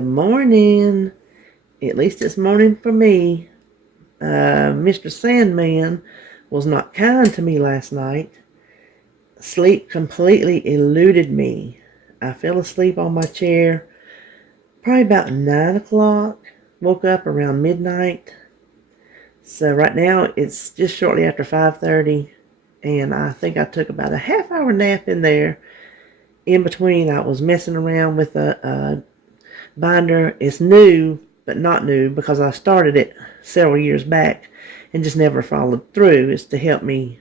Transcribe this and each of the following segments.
Good morning. At least it's morning for me. Mr. Sandman was not kind to me last night. Sleep completely eluded me. I fell asleep on my chair probably about 9 o'clock. Woke up around midnight. So right now it's just shortly after 5:30. And I think I took about a half-hour nap in there. In between, I was messing around with a binder. It's new, but not new because I started it several years back and just never followed through. It's to help me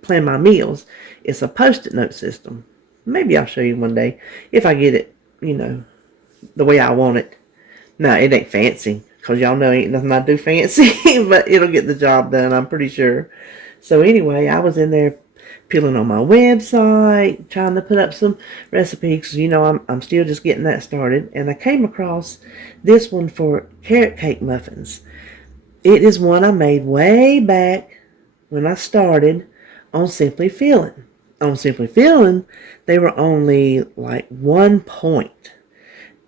plan my meals. It's a post-it note system. Maybe I'll show you one day if I get it, the way I want it. No, it ain't fancy because y'all know ain't nothing I do fancy, but it'll get the job done, I'm pretty sure. So anyway, I was in there peeling on my website, trying to put up some recipes. I'm still just getting that started. And I came across this one for carrot cake muffins. It is one I made way back when I started on Simply Feeling. On Simply Feeling, they were only like 1 point.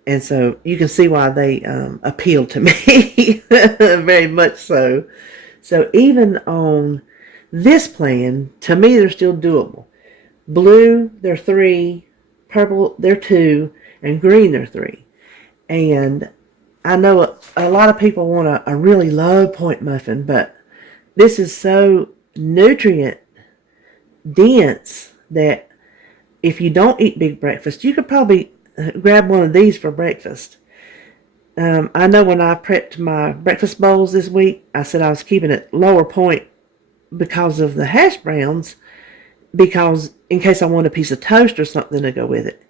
And so you can see why they appealed to me very much so. So even on this plan, to me, they're still doable. Blue, they're 3. Purple, they're 2. And green, they're 3. And I know a lot of people want a really low point muffin, but this is so nutrient dense that if you don't eat big breakfast, you could probably grab one of these for breakfast. I know when I prepped my breakfast bowls this week, I said I was keeping it lower point because of the hash browns, because in case I want a piece of toast or something to go with it.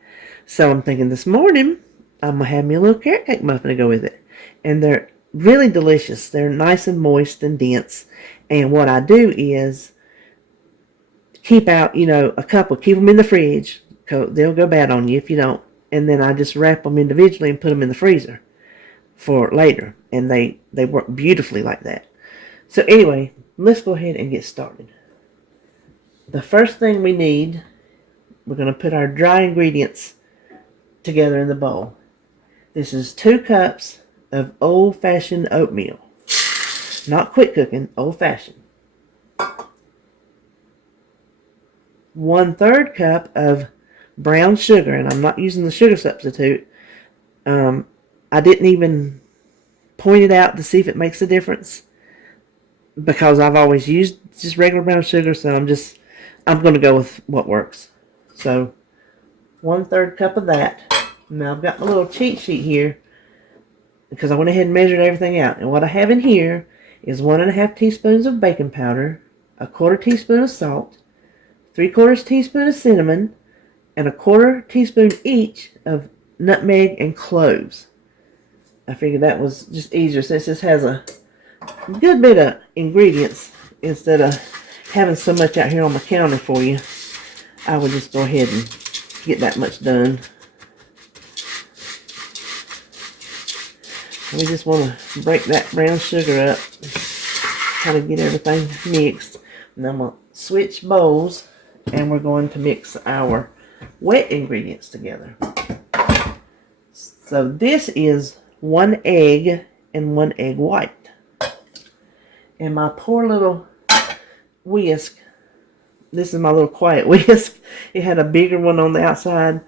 So I'm thinking this morning I'm going to have me a little carrot cake muffin to go with it. And they're really delicious. They're nice and moist and dense. And what I do is keep out, a couple, keep them in the fridge, because they'll go bad on you if you don't. And then I just wrap them individually and put them in the freezer for later. And they work beautifully like that. So anyway, let's go ahead and get started. The first thing we need, we're going to put our dry ingredients together in the bowl. This is 2 cups of old-fashioned oatmeal. Not quick cooking, old-fashioned. 1/3 cup of brown sugar, and I'm not using the sugar substitute. I didn't even point it out to see if it makes a difference, because I've always used just regular brown sugar, so I'm going to go with what works. So 1/3 cup of that. Now I've got my little cheat sheet here because I went ahead and measured everything out. And what I have in here is 1.5 teaspoons of baking powder, 1/4 teaspoon of salt, 3/4 teaspoon of cinnamon, and 1/4 teaspoon each of nutmeg and cloves. I figured that was just easier since this has a good bit of ingredients. Instead of having so much out here on the counter for you, I would just go ahead and get that much done. We just want to break that brown sugar up, kind of get everything mixed. And then I'm going to switch bowls, and we're going to mix our wet ingredients together. So this is 1 egg and 1 egg white. And my poor little whisk, this is my little quiet whisk. It had a bigger one on the outside,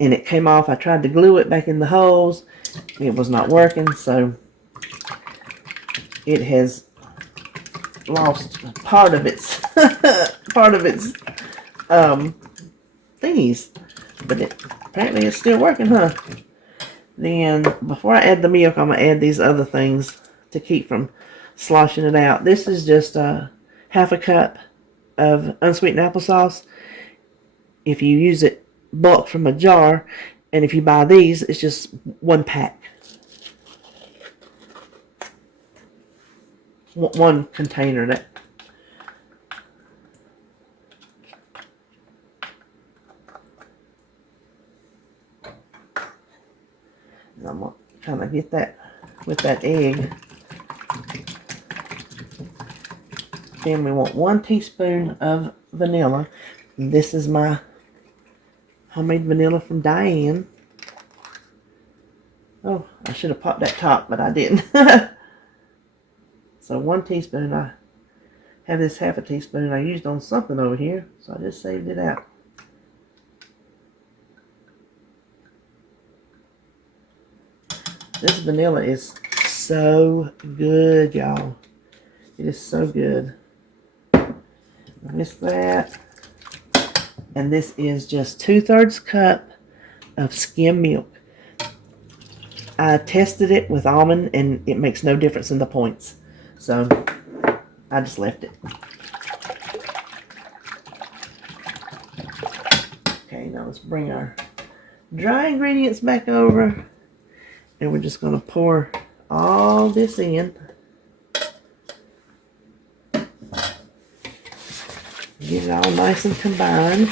and it came off. I tried to glue it back in the holes. It was not working, so it has lost part of its thingies, but apparently it's still working, huh? Then before I add the milk, I'm gonna add these other things to keep from sloshing it out. This is just 1/2 cup of unsweetened applesauce. If you use it bulk from a jar, and if you buy these, it's just 1 pack. 1 container. And I'm going to kind of get that with that egg. Then we want 1 teaspoon of vanilla. This is my homemade vanilla from Deen. Oh, I should have popped that top, but I didn't. So 1 teaspoon. I have this half a teaspoon I used on something over here, so I just saved it out. This vanilla is so good, y'all. It is so good. Mix that. And this is just 2/3 cup of skim milk. I tested it with almond and it makes no difference in the points. So I just left it. Okay, now let's bring our dry ingredients back over. And we're just going to pour all this in. Get it all nice and combined.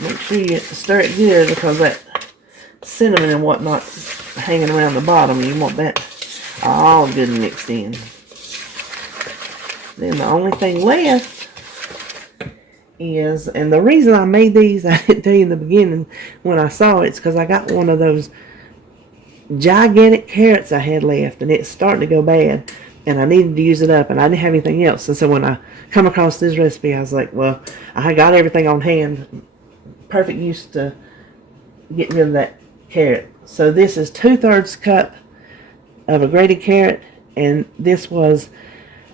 Make sure you stir it good because that cinnamon and whatnot hanging around the bottom, you want that all good and mixed in. Then the only thing left is, and the reason I made these, I didn't tell you in the beginning when I saw it, it's because I got one of those gigantic carrots I had left and it's starting to go bad and I needed to use it up and I didn't have anything else. And so when I come across this recipe, I was like, well, I got everything on hand. Perfect use to get rid of that carrot. So this is 2/3 cup of a grated carrot, and this was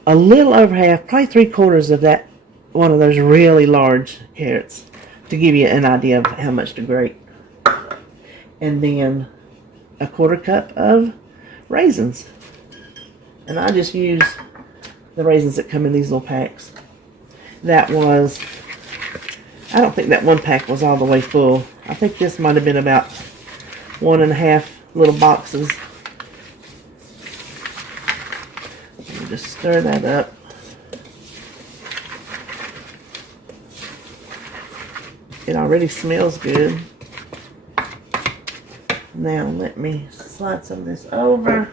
a little over half, probably 3/4 of that, one of those really large carrots, to give you an idea of how much to grate. And then a 1/4 cup of raisins, and I just use the raisins that come in these little packs. That was, I don't think that one pack was all the way full. I think this might have been about 1.5 little boxes. Let me just stir that up. It already smells good. Now let me slide some of this over.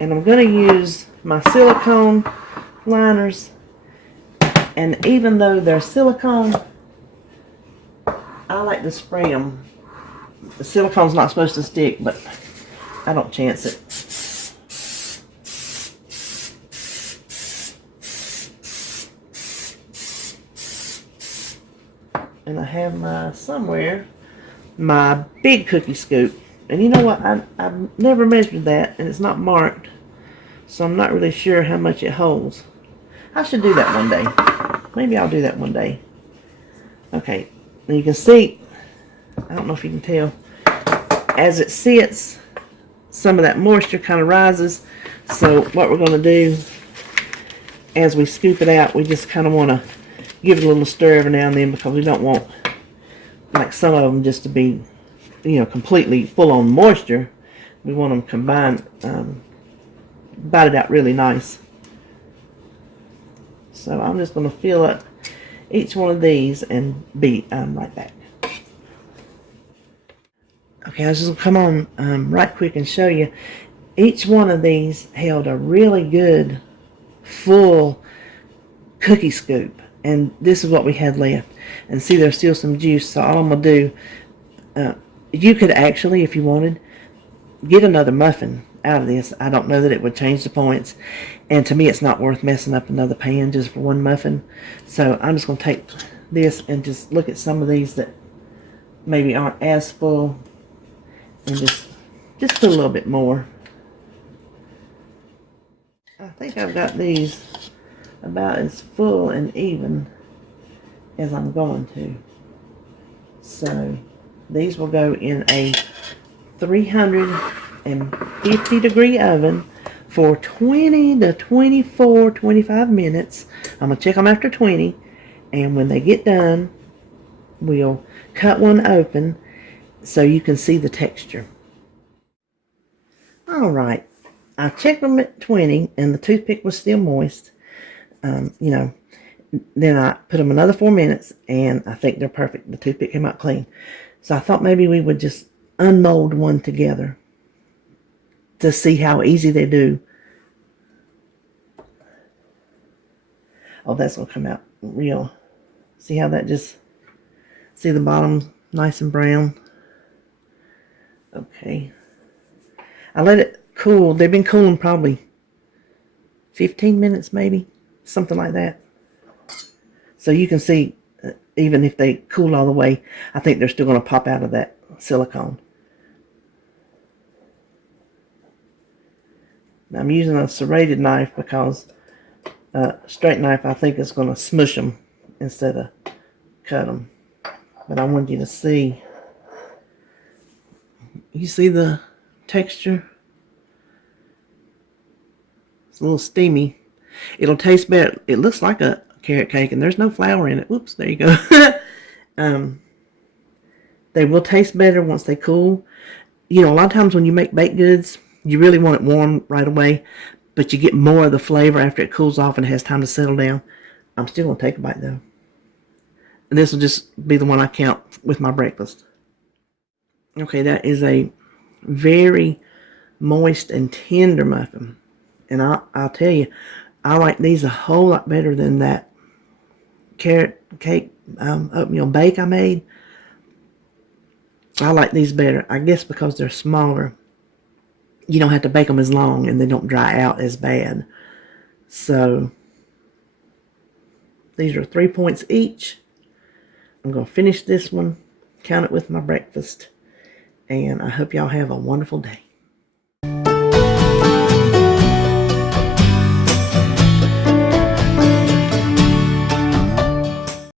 And I'm going to use my silicone liners. And even though they're silicone, I like to spray them. The silicone's not supposed to stick, but I don't chance it. And I have my big cookie scoop. And you know what? I've never measured that, and it's not marked. So I'm not really sure how much it holds. I should do that one day. Maybe I'll do that one day. Okay. And you can see, I don't know if you can tell, as it sits, some of that moisture kind of rises. So what we're going to do, as we scoop it out, we just kind of want to give it a little stir every now and then, because we don't want, like some of them, just to be, you know, completely full on moisture. We want them combined, bite it out really nice. So I'm just going to fill up each one of these and be right back. Okay, I was just going to come on right quick and show you. Each one of these held a really good, full cookie scoop. And this is what we had left. And see, there's still some juice. So all I'm going to do, you could actually, if you wanted, get another muffin out of this. I don't know that it would change the points. And to me, it's not worth messing up another pan just for one muffin. So I'm just going to take this and just look at some of these that maybe aren't as full. And just put a little bit more. I think I've got these about as full and even as I'm going to. So these will go in a 350 degree oven for 20 to 24, 25 minutes. I'm going to check them after 20, and when they get done, we'll cut one open so you can see the texture. Alright, I checked them at 20 and the toothpick was still moist. You know, then I put them another 4 minutes and I think they're perfect. The toothpick came out clean. So I thought maybe we would just unmold one together to see how easy they do. Oh, that's going to come out real. See how that just See the bottom nice and brown? Okay. I let it cool. They've been cooling probably 15 minutes maybe. Something like that. So you can see, even if they cool all the way, I think they're still going to pop out of that silicone. Now I'm using a serrated knife because a straight knife I think is going to smush them instead of cut them. But I wanted you to see. You see the texture? It's a little steamy. It'll taste better. It looks like a carrot cake, and there's no flour in it. Whoops, there you go. They will taste better once they cool. You know, a lot of times when you make baked goods, you really want it warm right away, but you get more of the flavor after it cools off and it has time to settle down. I'm still going to take a bite, though. And this will just be the one I count with my breakfast. Okay, that is a very moist and tender muffin. And I'll tell you, I like these a whole lot better than that carrot cake oatmeal bake I made. I like these better, I guess because they're smaller. You don't have to bake them as long and they don't dry out as bad. So these are 3 points each. I'm going to finish this one, count it with my breakfast, and I hope y'all have a wonderful day.